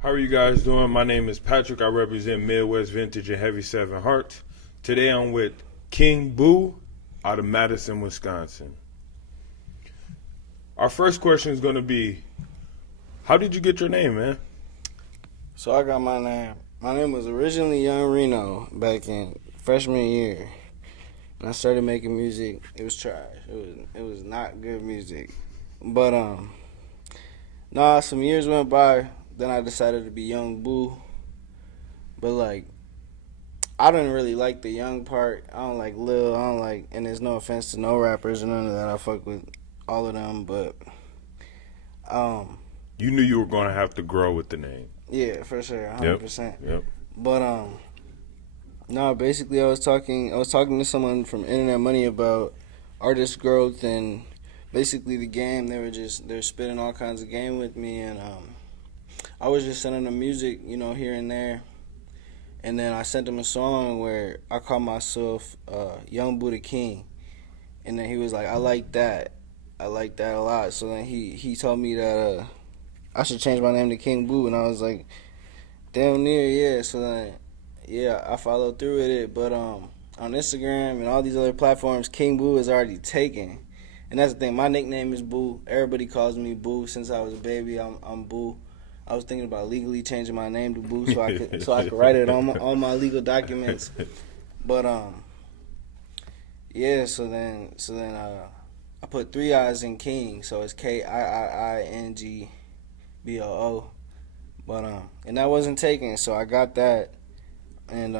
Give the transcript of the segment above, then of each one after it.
How are you guys doing? My name is Patrick. I represent Midwest Vintage and Heavy Seven Hearts. Today I'm with King Boo out of Madison, Wisconsin. Our first question is going to be, how did you get your name, man? So I got my name. My name was originally Young Reno back in freshman year. When I started making music, it was trash. It was not good music. But some years went by. Then I decided to be Young Boo. But like, I didn't really like the young part. I don't like Lil. I don't like, and there's no offense to no rappers or none of that. I fuck with all of them, but You knew you were going to have to grow with the name. yeah, for sure, Yep. 100%. Yep. But no, basically I was talking to someone from Internet Money about artist growth and basically the game. They're spitting all kinds of game with me, and I was just sending them music, here and there. And then I sent him a song where I call myself Young Buddha King. And then he was like, I like that. I like that a lot. So then he told me that I should change my name to King Boo. And I was like, damn near, yeah. So then, yeah, I followed through with it. But on Instagram and all these other platforms, King Boo is already taken. And that's the thing. My nickname is Boo. Everybody calls me Boo since I was a baby. I'm Boo. I was thinking about legally changing my name to Boo so I could write it on my legal documents. But yeah. So then I put three I's in King, so it's KIIINGBOO. But and that wasn't taken, so I got that, and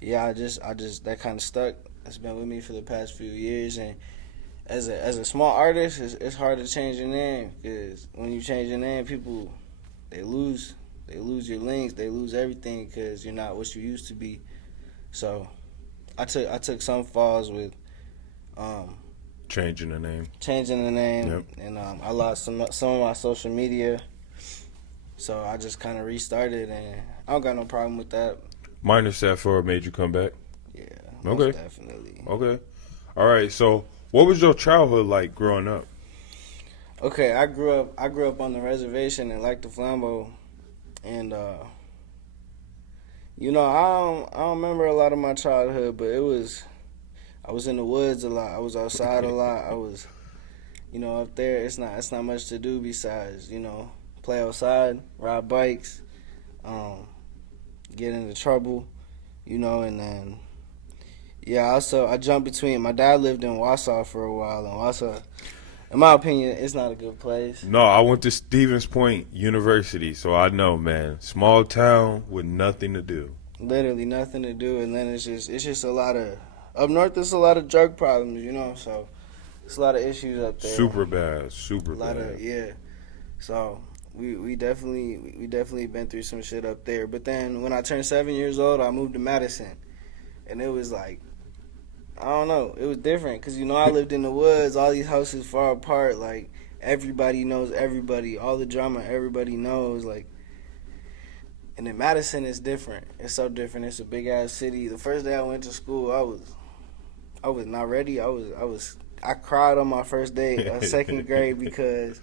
yeah, I just that kind of stuck. It's been with me for the past few years, and as a small artist, it's hard to change your name because when you change your name, people they lose your links, they lose everything because you're not what you used to be. So I took some falls with Changing the name. Yep. And I lost some of my social media, so I just kind of restarted, and I don't got no problem with that. Minus that for made you come back. Yeah, Okay. most definitely. Okay. All right. So, what was your childhood like growing up? Okay, I grew up on the reservation in Lac du Flambeau, and I don't remember a lot of my childhood, but I was in the woods a lot. I was outside a lot. I was, up there. It's not much to do besides, play outside, ride bikes, get into trouble, and then yeah. Also, I jumped between. My dad lived in Wausau for a while, and Wausau, in my opinion, it's not a good place. No, I went to Stevens Point University, so I know, man. Small town with nothing to do. Literally nothing to do, and then it's just a lot of up north. There's a lot of drug problems, so it's a lot of issues up there. Super bad. Super a lot bad. Yeah. So we definitely been through some shit up there. But then when I turned 7 years old, I moved to Madison, and it was like, I don't know, it was different because I lived in the woods, all these houses far apart, like everybody knows everybody, all the drama everybody knows, like. And in Madison, it's different. It's so different. It's a big ass city. The first day I went to school, I was not ready. I cried on my first day of second grade because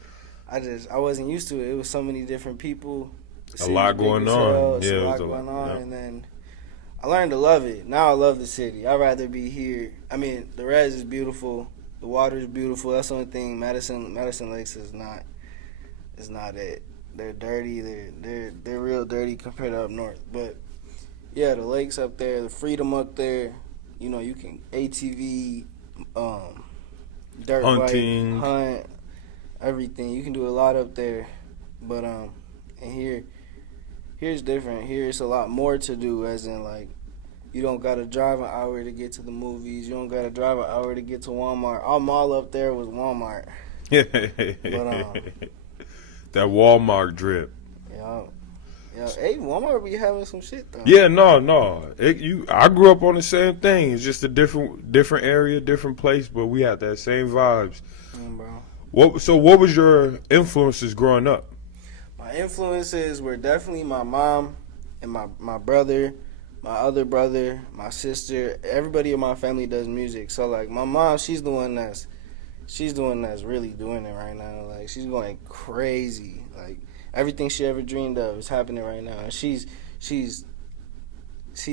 I wasn't used to it. It was so many different people. A lot going on. Yeah, a lot going on. Yep. And then I learned to love it. Now I love the city. I'd rather be here. I mean, the res is beautiful. The water is beautiful. That's the only thing. Madison Lakes is not. It's not it. They're dirty. They're real dirty compared to up north. But yeah, the lakes up there, the freedom up there. You can ATV, dirt hunting, bike, hunt, everything. You can do a lot up there. But and here's different. Here it's a lot more to do. As in, like, you don't gotta drive an hour to get to the movies. You don't gotta drive an hour to get to Walmart. Our mall up there was Walmart. But that Walmart drip. Yeah. Hey, Walmart be having some shit though. Yeah, no. I grew up on the same thing. It's just a different area, different place, but we had that same vibes. Bro. What was your influences growing up? My influences were definitely my mom and my brother, my other brother, my sister. Everybody in my family does music. So like my mom, she's the one that's really doing it right now. Like she's going crazy. Like Everything she ever dreamed of is happening right now. And she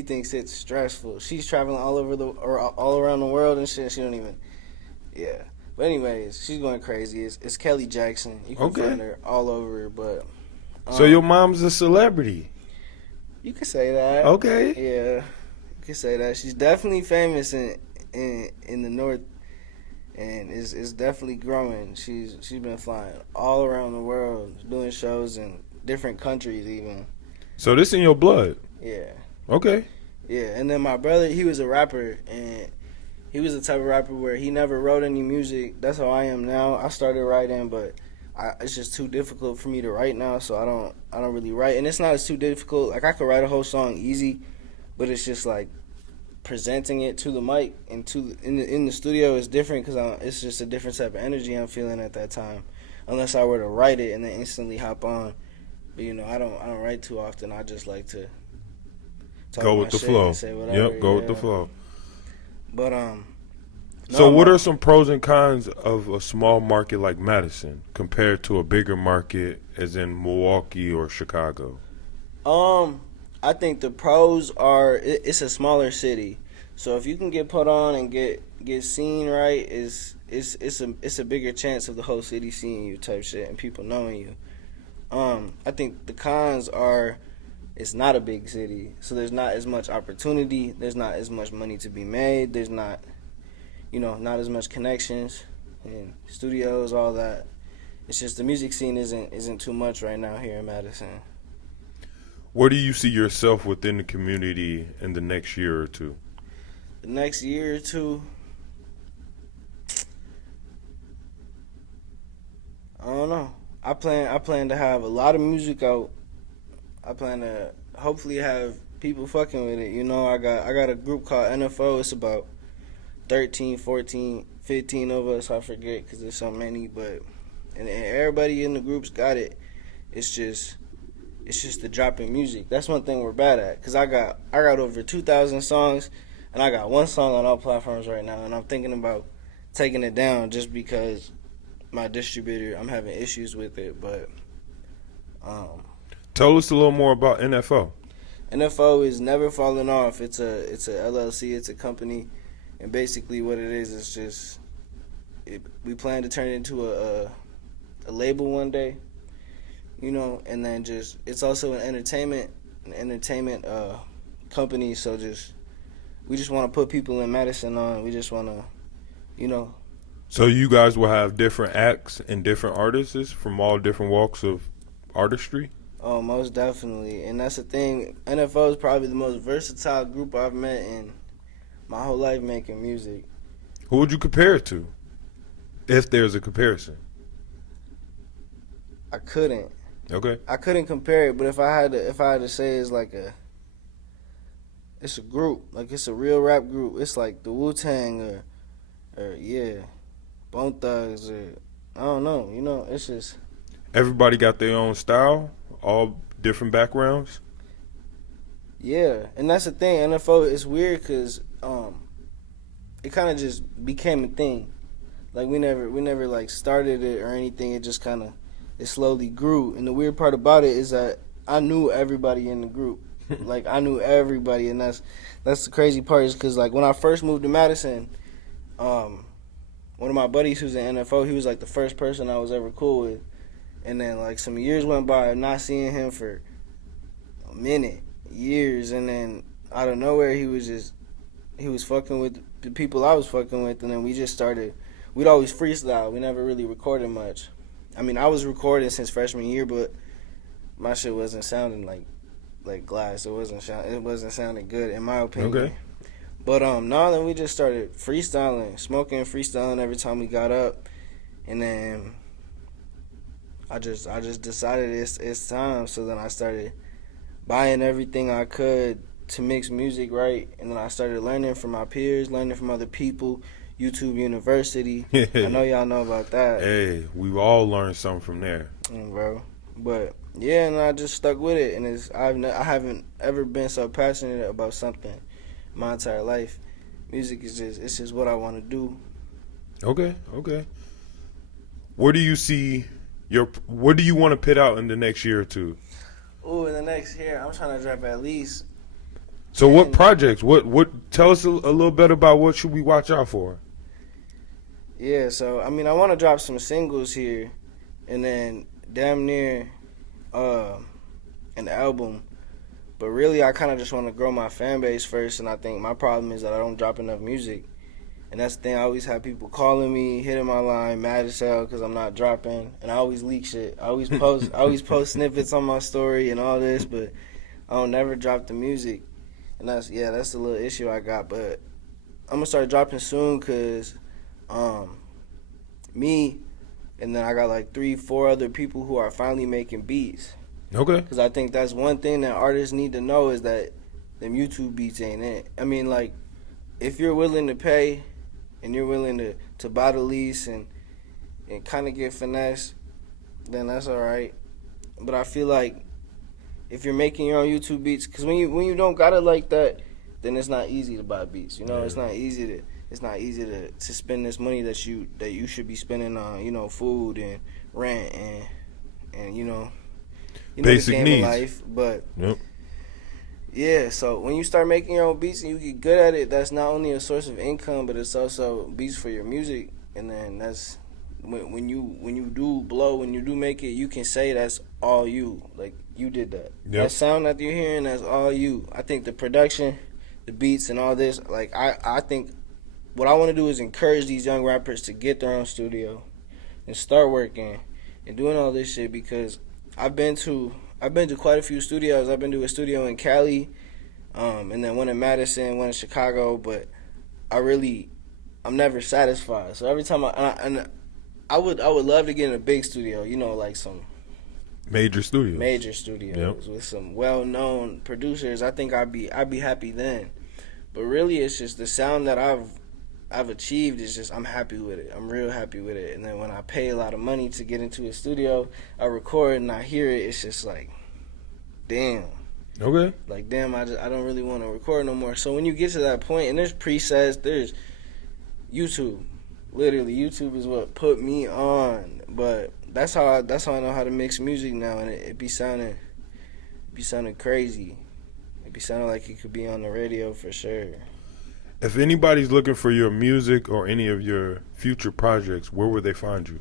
thinks it's stressful. She's traveling all around the world and shit. She don't even, yeah. But anyways, she's going crazy. It's Kelly Jackson. You can find her all over. But so your mom's a celebrity. You could say that. Okay. Yeah, you could say that. She's definitely famous in the North, and is definitely growing. She's been flying all around the world, doing shows in different countries even. So this in your blood? Yeah. Okay. Yeah, and then my brother, he was a rapper, and he was the type of rapper where he never wrote any music. That's how I am now. I started writing, but it's just too difficult for me to write now, so I don't really write. And it's not as too difficult. Like, I could write a whole song easy, but it's just like presenting it to the mic and in the studio is different because it's just a different type of energy I'm feeling at that time. Unless I were to write it and then instantly hop on, but I don't write too often. I just like to go with the flow. Yep, go with the flow. But so what are some pros and cons of a small market like Madison compared to a bigger market as in Milwaukee or Chicago? I think the pros are it's a smaller city, so if you can get put on and get seen right, it's a bigger chance of the whole city seeing you type shit and people knowing you. I think the cons are it's not a big city, so there's not as much opportunity. There's not as much money to be made. There's not, not as much connections and studios, all that. It's just the music scene isn't too much right now here in Madison. Where do you see yourself within the community in the next year or two? The next year or two, I don't know. I plan to have a lot of music out. I plan to hopefully have people fucking with it. I got a group called NFO. It's about 13, 14, 15 of us. I forget because there's so many, but and everybody in the group's got it. It's just the dropping music. That's one thing we're bad at. Cause I got over 2,000 songs, and I got one song on all platforms right now, and I'm thinking about taking it down just because my distributor, I'm having issues with it. But tell us a little more about NFO. NFO is Never Falling Off. It's a LLC. It's a company, and basically what it is just we plan to turn it into a label one day. And then it's also an entertainment company. So we just want to put people in Madison on. We just want to, So you guys will have different acts and different artists from all different walks of artistry? Oh, most definitely. And that's the thing. NFO is probably the most versatile group I've met in my whole life making music. Who would you compare it to, if there's a comparison? I couldn't. Okay. I couldn't compare it, but if I had to say it's a group, like it's a real rap group. It's like the Wu-Tang or Bone Thugs or I don't know. It's just everybody got their own style, all different backgrounds. Yeah, and that's the thing. NFO is weird because it kind of just became a thing. Like we never like started it or anything. It just kind of it slowly grew. And the weird part about it is that I knew everybody in the group. Like I knew everybody, and that's the crazy part is because like when I first moved to Madison, one of my buddies who's in NFO, he was like the first person I was ever cool with. And then like some years went by, not seeing him for a minute, years, and then out of nowhere he was fucking with the people I was fucking with, and then we'd always freestyle. We never really recorded much. I mean, I was recording since freshman year, but my shit wasn't sounding like glass. It wasn't sounding good in my opinion. Okay. But no, then we just started freestyling every time we got up, and then I just decided it's time. So then I started buying everything I could to mix music right, and then I started learning from my peers, learning from other people. YouTube University. I know y'all know about that. Hey, we've all learned something from there, bro. But yeah, and I just stuck with it, and I haven't ever been so passionate about something my entire life. Music is just what I want to do. Okay. Where do you see What do you want to put out in the next year or two? Ooh, in the next year, I'm trying to drop at least. So what projects? What? Tell us a little bit about what should we watch out for. Yeah, so I mean, I want to drop some singles here, and then damn near an album. But really, I kind of just want to grow my fan base first, and I think my problem is that I don't drop enough music. And that's the thing. I always have people calling me, hitting my line, mad as hell because I'm not dropping, and I always leak shit. I always post snippets on my story and all this, but I don't never drop the music, and that's a little issue I got. But I'm gonna start dropping soon because me, and then I got like 3-4 other people who are finally making beats. Okay. Because I think that's one thing that artists need to know is that them YouTube beats ain't it. I mean, like, if you're willing to pay and you're willing to buy the lease and kind of get finesse, then that's all right. But I feel like if you're making your own YouTube beats, because when you don't got it like that, then it's not easy to buy beats. You know, Yeah. it's not easy to spend this money that you should be spending on food and rent and Basic the game needs. of life. But Yep. yeah, so when you start making your own beats and you get good at it, that's not only a source of income, but it's also beats for your music. And then that's when you do blow, when you do make it, you can say that's all you. Like, you did that. Yep. That sound that you're hearing, that's all you. I think the production, the beats, and all this, like, I think what I want to do is encourage these young rappers to get their own studio and start working and doing all this shit, because I've been to quite a few studios. I've been to a studio in Cali, and then one in Madison, one in Chicago. But I'm never satisfied. So every time I would love to get in a big studio, like some Major studios. major studios with some well-known producers. I think I'd be happy then. But really, it's just the sound that I've achieved is just, I'm happy with it. I'm real happy with it. And then when I pay a lot of money to get into a studio, I record and I hear it, it's just like, damn. Okay. Like, damn, I don't really want to record no more. So when you get to that point, and there's presets, there's YouTube. Literally, YouTube is what put me on. But that's how I know how to mix music now, and it be sounding crazy. It be sounding like it could be on the radio for sure. If anybody's looking for your music or any of your future projects, where would they find you?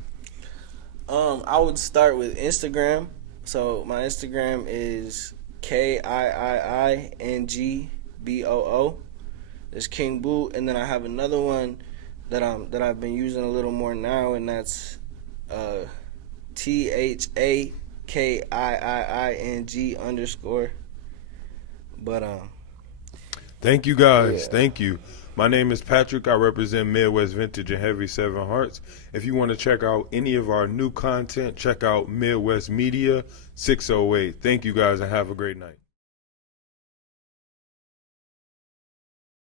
I would start with Instagram. So my Instagram is KIIINGBOO. It's King Boo, and then I have another one that I've been using a little more now, and that's THAKIIING_. But Thank you guys. Yeah. Thank you. My name is Patrick. I represent Midwest Vintage and Heavy 7 Hearts. If you want to check out any of our new content, check out Midwest Media 608. Thank you guys and have a great night.